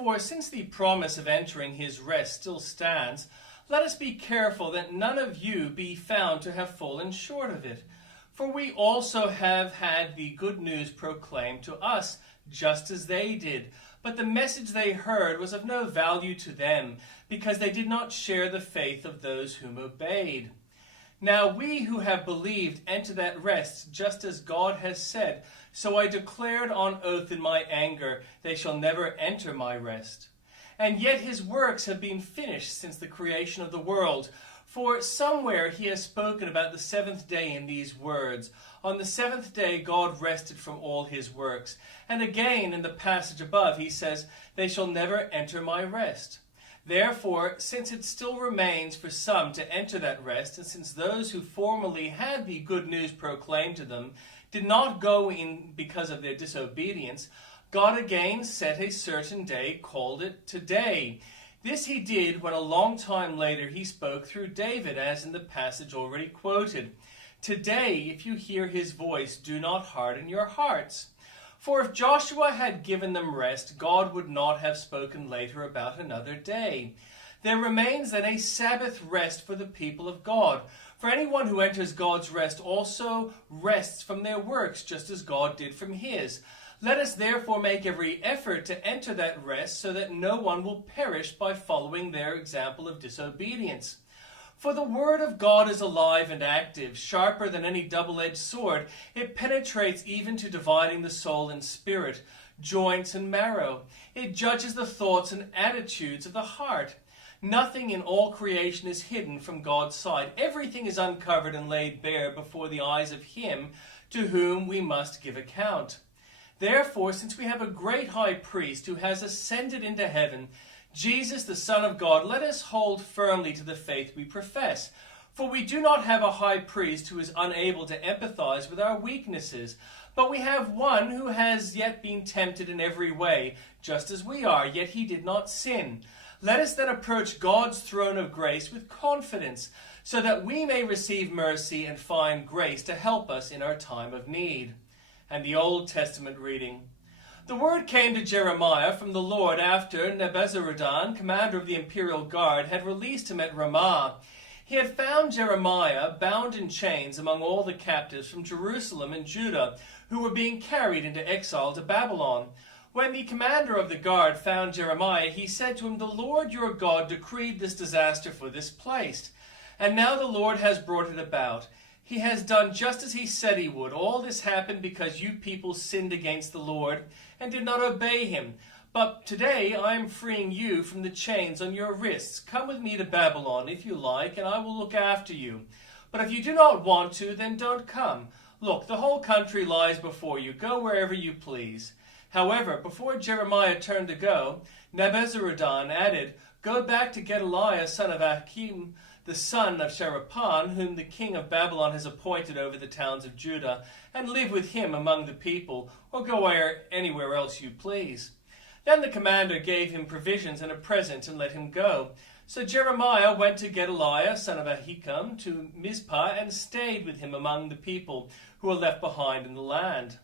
Therefore, since the promise of entering his rest still stands, let us be careful that none of you be found to have fallen short of it. For we also have had the good news proclaimed to us, just as they did. But the message they heard was of no value to them, because they did not share the faith of those whom obeyed. Now we who have believed enter that rest, just as God has said, so I declared on oath in my anger, they shall never enter my rest. And yet his works have been finished since the creation of the world. For somewhere he has spoken about the seventh day in these words, on the seventh day God rested from all his works. And again in the passage above he says, they shall never enter my rest. Therefore, since it still remains for some to enter that rest, and since those who formerly had the good news proclaimed to them did not go in because of their disobedience, God again set a certain day, called it today. This he did when a long time later he spoke through David, as in the passage already quoted. Today, if you hear his voice, do not harden your hearts. For if Joshua had given them rest, God would not have spoken later about another day. There remains then a Sabbath rest for the people of God. For anyone who enters God's rest also rests from their works, just as God did from his. Let us therefore make every effort to enter that rest, so that no one will perish by following their example of disobedience. For the word of God is alive and active, sharper than any double-edged sword. It penetrates even to dividing the soul and spirit, joints and marrow. It judges the thoughts and attitudes of the heart. Nothing in all creation is hidden from God's sight. Everything is uncovered and laid bare before the eyes of him to whom we must give account. Therefore, since we have a great high priest who has ascended into heaven, Jesus, the Son of God, let us hold firmly to the faith we profess. For we do not have a high priest who is unable to empathize with our weaknesses, but we have one who has yet been tempted in every way, just as we are, yet he did not sin. Let us then approach God's throne of grace with confidence, so that we may receive mercy and find grace to help us in our time of need. And the Old Testament reading. The word came to Jeremiah from the Lord after Nebuzaradan, commander of the imperial guard, had released him at Ramah. He had found Jeremiah bound in chains among all the captives from Jerusalem and Judah, who were being carried into exile to Babylon. When the commander of the guard found Jeremiah, he said to him, "The Lord your God decreed this disaster for this place, and now the Lord has brought it about. He has done just as he said he would. All this happened because you people sinned against the Lord and did not obey him. But today I am freeing you from the chains on your wrists. Come with me to Babylon if you like, and I will look after you. But if you do not want to, then don't come. Look, the whole country lies before you. Go wherever you please." However, before Jeremiah turned to go, Nebuzaradan added, "Go back to Gedaliah, son of Achim, the son of Shaphan, whom the king of Babylon has appointed over the towns of Judah, and live with him among the people, or go anywhere else you please." Then the commander gave him provisions and a present and let him go. So Jeremiah went to Gedaliah, son of Ahikam, to Mizpah, and stayed with him among the people who were left behind in the land.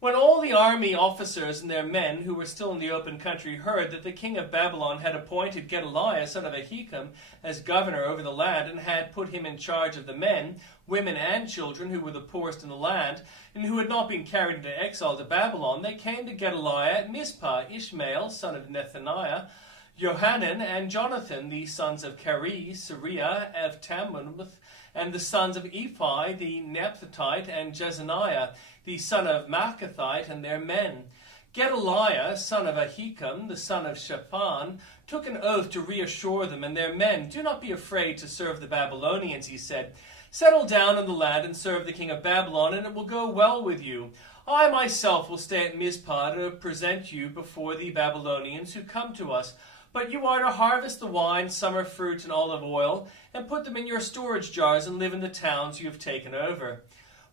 When all the army officers and their men who were still in the open country heard that the king of Babylon had appointed Gedaliah, son of Ahikam, as governor over the land, and had put him in charge of the men, women, and children who were the poorest in the land, and who had not been carried into exile to Babylon, they came to Gedaliah at Mizpah, Ishmael, son of Nethaniah, Johanan, and Jonathan, the sons of Kari, Sariah, of Tamuth, and the sons of Ephi, the Nephthatite, and Jezaniah, the son of Maacathite, and their men. Gedaliah, son of Ahikam, the son of Shaphan, took an oath to reassure them and their men. "Do not be afraid to serve the Babylonians," he said. "Settle down in the land and serve the king of Babylon, and it will go well with you. I myself will stay at Mizpah to present you before the Babylonians who come to us. But you are to harvest the wine, summer fruit, and olive oil, and put them in your storage jars and live in the towns you have taken over."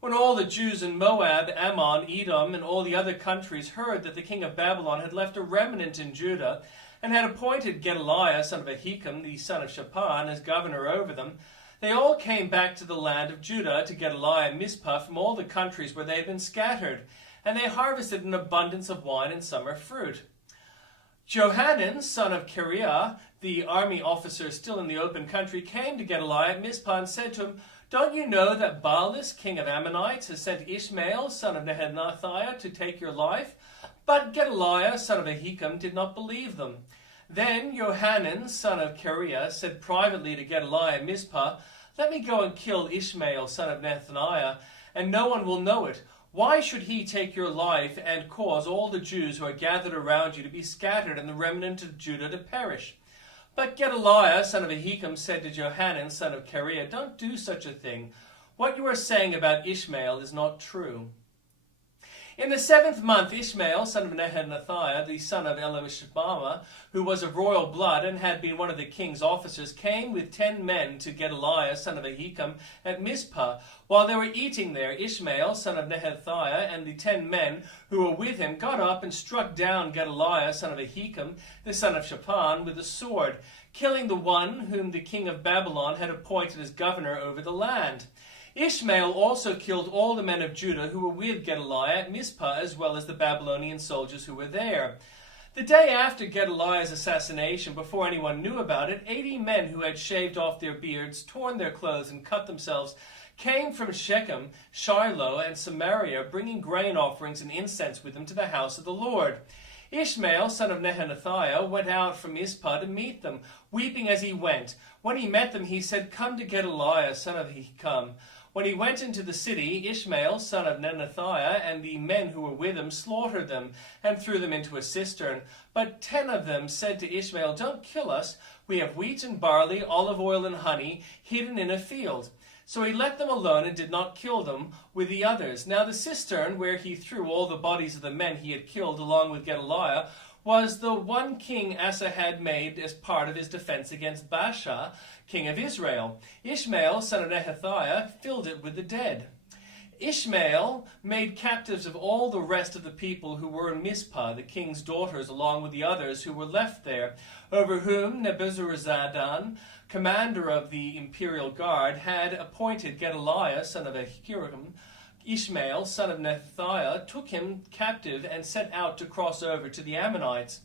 When all the Jews in Moab, Ammon, Edom, and all the other countries heard that the king of Babylon had left a remnant in Judah and had appointed Gedaliah, son of Ahikam, the son of Shaphan, as governor over them, they all came back to the land of Judah to Gedaliah and Mizpah from all the countries where they had been scattered, and they harvested an abundance of wine and summer fruit. Johanan, son of Kareah, the army officer still in the open country, came to Gedaliah at Mizpah and said to him, "Don't you know that Baalis, king of Ammonites, has sent Ishmael, son of Nethanethiah, to take your life?" But Gedaliah, son of Ahikam, did not believe them. Then Johanan, son of Kareah, said privately to Gedaliah at Mizpah, "Let me go and kill Ishmael, son of Nethaniah, and no one will know it. Why should he take your life and cause all the Jews who are gathered around you to be scattered and the remnant of Judah to perish?" But Gedaliah, son of Ahikam, said to Johanan, son of Kareah, "Don't do such a thing. What you are saying about Ishmael is not true." In the 7th month, Ishmael, son of Nethanethiah, the son of Elishama, who was of royal blood and had been one of the king's officers, came with 10 men to Gedaliah, son of Ahikam, at Mizpah. While they were eating there, Ishmael, son of Nethanethiah, and the 10 men who were with him got up and struck down Gedaliah, son of Ahikam, the son of Shaphan, with a sword, killing the one whom the king of Babylon had appointed as governor over the land. Ishmael also killed all the men of Judah who were with Gedaliah at Mizpah, as well as the Babylonian soldiers who were there. The day after Gedaliah's assassination, before anyone knew about it, 80 men who had shaved off their beards, torn their clothes, and cut themselves came from Shechem, Shiloh, and Samaria, bringing grain offerings and incense with them to the house of the Lord. Ishmael, son of Nethanethiah, went out from Mizpah to meet them, weeping as he went. When he met them, he said, "Come to Gedaliah, son of Ahikam." When he went into the city, Ishmael, son of Nethanethiah, and the men who were with him slaughtered them and threw them into a cistern. But 10 of them said to Ishmael, "Don't kill us. We have wheat and barley, olive oil and honey, hidden in a field." So he let them alone and did not kill them with the others. Now the cistern where he threw all the bodies of the men he had killed along with Gedaliah was the one King Asa had made as part of his defense against Baasha, king of Israel. Ishmael, son of Nethanethiah, filled it with the dead. Ishmael made captives of all the rest of the people who were in Mizpah, the king's daughters, along with the others who were left there, over whom Nebuzaradan, commander of the imperial guard, had appointed Gedaliah, son of Ahikam. Ishmael, son of Nethanethiah, took him captive and set out to cross over to the Ammonites.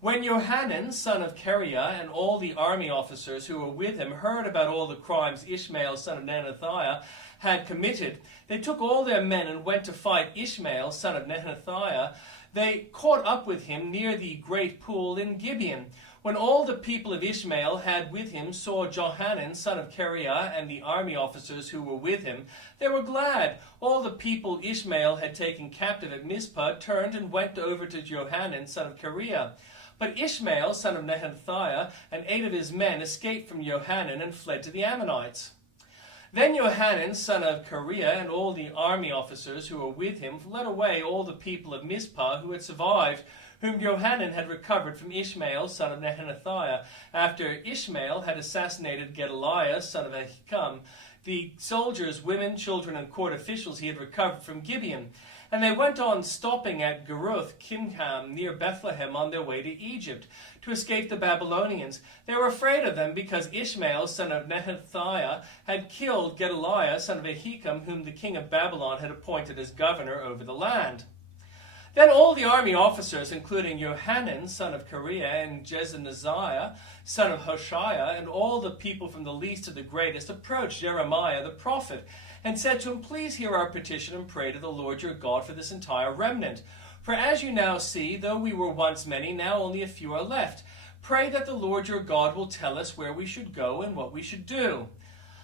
When Johanan, son of Kareah, and all the army officers who were with him heard about all the crimes Ishmael, son of Nethanethiah, had committed, they took all their men and went to fight Ishmael, son of Nethanethiah. They caught up with him near the great pool in Gibeon. When all the people of Ishmael had with him saw Johanan, son of Kareah, and the army officers who were with him, they were glad. All the people Ishmael had taken captive at Mizpah turned and went over to Johanan, son of Kareah. But Ishmael, son of Nethanethiah, and 8 of his men escaped from Johanan and fled to the Ammonites. Then Johanan, son of Kareah, and all the army officers who were with him led away all the people of Mizpah who had survived, whom Johanan had recovered from Ishmael, son of Nethanethiah, after Ishmael had assassinated Gedaliah, son of Ahikam, the soldiers, women, children, and court officials he had recovered from Gibeon. And they went on stopping at Geruth Kimham near Bethlehem on their way to Egypt to escape the Babylonians. They were afraid of them because Ishmael, son of Nethanethiah, had killed Gedaliah, son of Ahikam, whom the king of Babylon had appointed as governor over the land. Then all the army officers, including Johanan, son of Kareah, and Jezaniah, son of Hoshaiah, and all the people from the least to the greatest, approached Jeremiah the prophet and said to him, "Please hear our petition and pray to the Lord your God for this entire remnant. For as you now see, though we were once many, now only a few are left. Pray that the Lord your God will tell us where we should go and what we should do."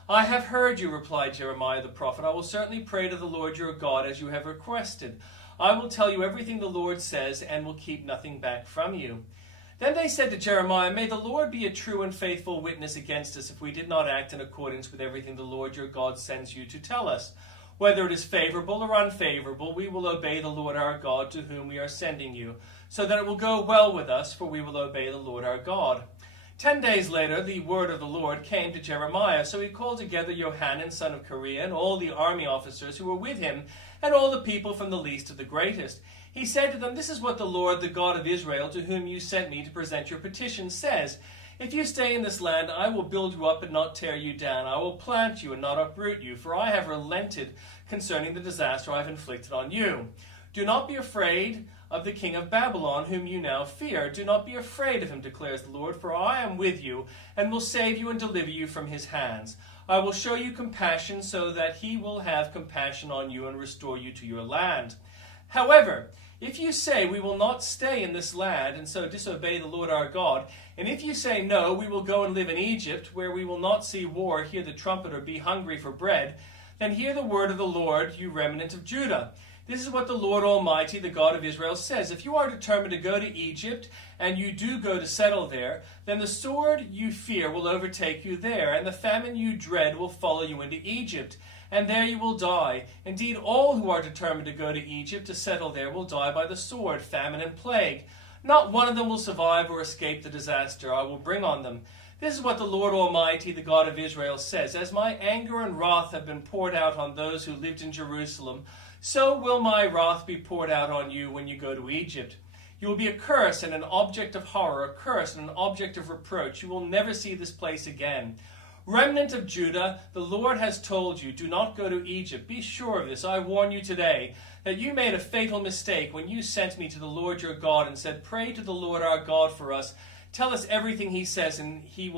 "I have heard you," replied Jeremiah the prophet. "I will certainly pray to the Lord your God as you have requested. I will tell you everything the Lord says and will keep nothing back from you." Then they said to Jeremiah, "May the Lord be a true and faithful witness against us if we did not act in accordance with everything the Lord your God sends you to tell us. Whether it is favorable or unfavorable, we will obey the Lord our God to whom we are sending you, so that it will go well with us, for we will obey the Lord our God." 10 days later, the word of the Lord came to Jeremiah. So he called together Johanan, son of Kareah, and all the army officers who were with him, and all the people from the least to the greatest. He said to them, "This is what the Lord, the God of Israel, to whom you sent me to present your petition, says. If you stay in this land, I will build you up and not tear you down. I will plant you and not uproot you, for I have relented concerning the disaster I have inflicted on you. Do not be afraid of the king of Babylon, whom you now fear. Do not be afraid of him, declares the Lord, for I am with you, and will save you and deliver you from his hands. I will show you compassion, so that he will have compassion on you and restore you to your land. However, if you say, we will not stay in this land, and so disobey the Lord our God, and if you say, no, we will go and live in Egypt, where we will not see war, hear the trumpet, or be hungry for bread, then hear the word of the Lord, you remnant of Judah. This is what the Lord Almighty, the God of Israel, says. If you are determined to go to Egypt, and you do go to settle there, then the sword you fear will overtake you there, and the famine you dread will follow you into Egypt, and there you will die. Indeed, all who are determined to go to Egypt to settle there will die by the sword, famine, and plague. Not one of them will survive or escape the disaster I will bring on them. This is what the Lord Almighty, the God of Israel, says. As my anger and wrath have been poured out on those who lived in Jerusalem, so will my wrath be poured out on you when you go to Egypt. You will be a curse and an object of horror, a curse and an object of reproach. You will never see this place again. Remnant of Judah, the Lord has told you, do not go to Egypt. Be sure of this. I warn you today that you made a fatal mistake when you sent me to the Lord your God and said, pray to the Lord our God for us. Tell us everything he says, and we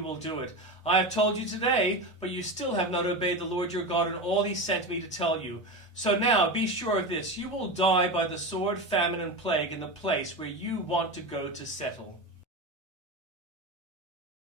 will do it. I have told you today, but you still have not obeyed the Lord your God and all he sent me to tell you. So now be sure of this. You will die by the sword, famine, and plague in the place where you want to go to settle.